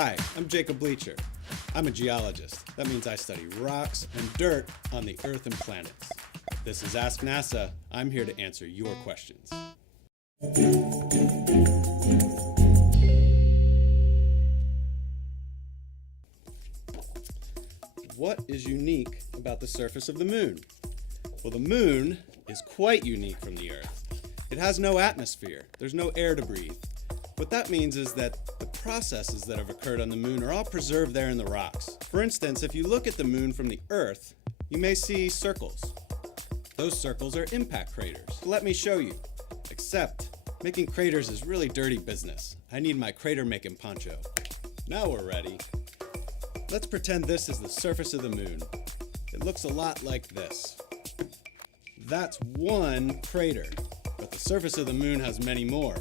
Hi, I'm Jacob Bleacher. I'm a geologist. That means I study rocks and dirt on the Earth and planets. This is Ask NASA. I'm here to answer your questions. What is unique about the surface of the moon? Well, the moon is quite unique from the Earth. It has no atmosphere. There's no air to breathe. What that means is that the processes that have occurred on the moon are all preserved there in the rocks. For instance, if you look at the moon from the Earth, you may see circles. Those circles are impact craters. Let me show you. Except, making craters is really dirty business. I need my crater making poncho. Now we're ready. Let's pretend this is the surface of the moon. It looks a lot like this. That's one crater, but the surface of the moon has many more.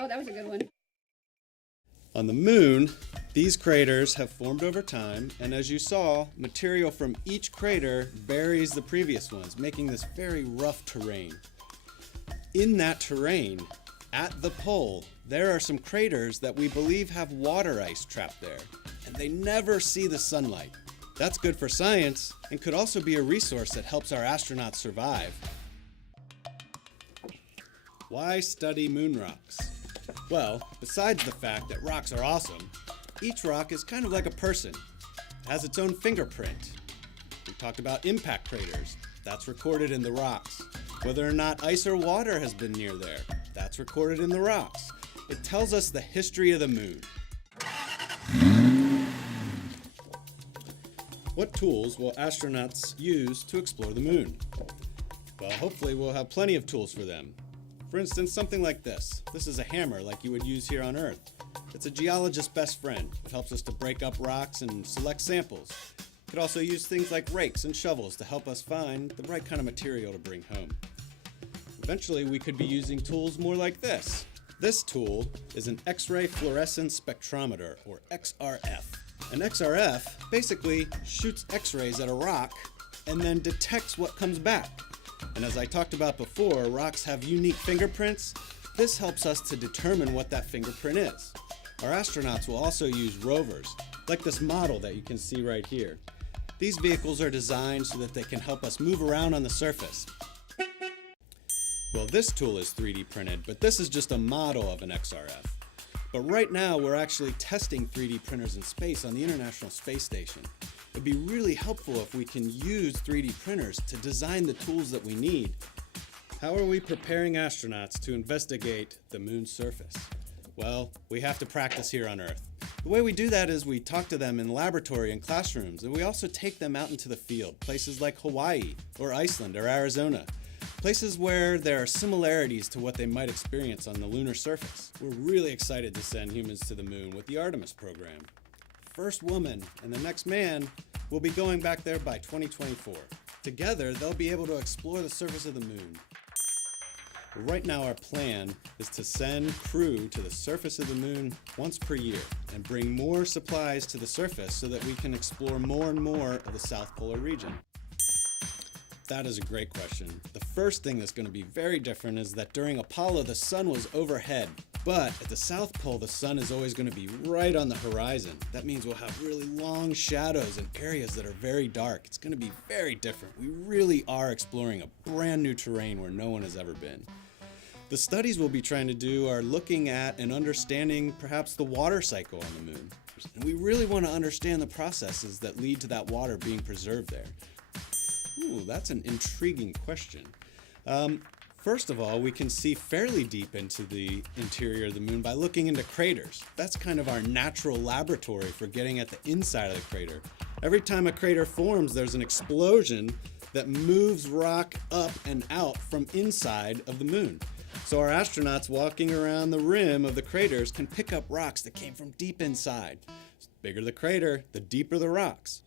Oh, that was a good one. On the moon, these craters have formed over time, and as you saw, material from each crater buries the previous ones, making this very rough terrain. In that terrain, at the pole, there are some craters that we believe have water ice trapped there, and they never see the sunlight. That's good for science, and could also be a resource that helps our astronauts survive. Why study moon rocks? Well, besides the fact that rocks are awesome, each rock is kind of like a person. It has its own fingerprint. We talked about impact craters. That's recorded in the rocks. Whether or not ice or water has been near there, that's recorded in the rocks. It tells us the history of the moon. What tools will astronauts use to explore the moon? Well, hopefully we'll have plenty of tools for them. For instance, something like this. This is a hammer like you would use here on Earth. It's a geologist's best friend. It helps us to break up rocks and select samples. We could also use things like rakes and shovels to help us find the right kind of material to bring home. Eventually, we could be using tools more like this. This tool is an X-ray fluorescence spectrometer, or XRF. An XRF basically shoots X-rays at a rock and then detects what comes back. And as I talked about before, rocks have unique fingerprints. This helps us to determine what that fingerprint is. Our astronauts will also use rovers, like this model that you can see right here. These vehicles are designed so that they can help us move around on the surface. Well, this tool is 3D printed, but this is just a model of an XRF. But right now, we're actually testing 3D printers in space on the International Space Station. It'd be really helpful if we can use 3D printers to design the tools that we need. How are we preparing astronauts to investigate the moon's surface? Well, we have to practice here on Earth. The way we do that is we talk to them in the laboratory and classrooms, and we also take them out into the field, places like Hawaii or Iceland or Arizona. Places where there are similarities to what they might experience on the lunar surface. We're really excited to send humans to the moon with the Artemis program. First woman and the next man will be going back there by 2024. Together, they'll be able to explore the surface of the moon. Right now, our plan is to send crew to the surface of the moon once per year and bring more supplies to the surface so that we can explore more and more of the South Polar region. That is a great question. The first thing that's going to be very different is that during Apollo, the sun was overhead. But at the South Pole, the sun is always going to be right on the horizon. That means we'll have really long shadows and areas that are very dark. It's going to be very different. We really are exploring a brand new terrain where no one has ever been. The studies we'll be trying to do are looking at and understanding perhaps the water cycle on the moon. And we really want to understand the processes that lead to that water being preserved there. Ooh, that's an intriguing question. First of all, we can see fairly deep into the interior of the moon by looking into craters. That's kind of our natural laboratory for getting at the inside of the crater. Every time a crater forms, there's an explosion that moves rock up and out from inside of the moon. So our astronauts walking around the rim of the craters can pick up rocks that came from deep inside. The bigger the crater, the deeper the rocks.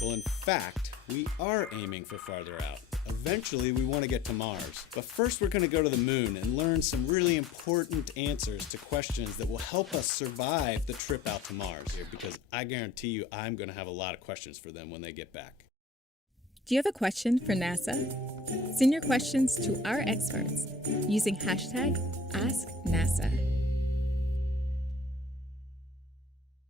Well, in fact, we are aiming for farther out. Eventually, we want to get to Mars. But first, we're going to go to the moon and learn some really important answers to questions that will help us survive the trip out to Mars here, because I guarantee you I'm going to have a lot of questions for them when they get back. Do you have a question for NASA? Send your questions to our experts using hashtag AskNASA. NASA.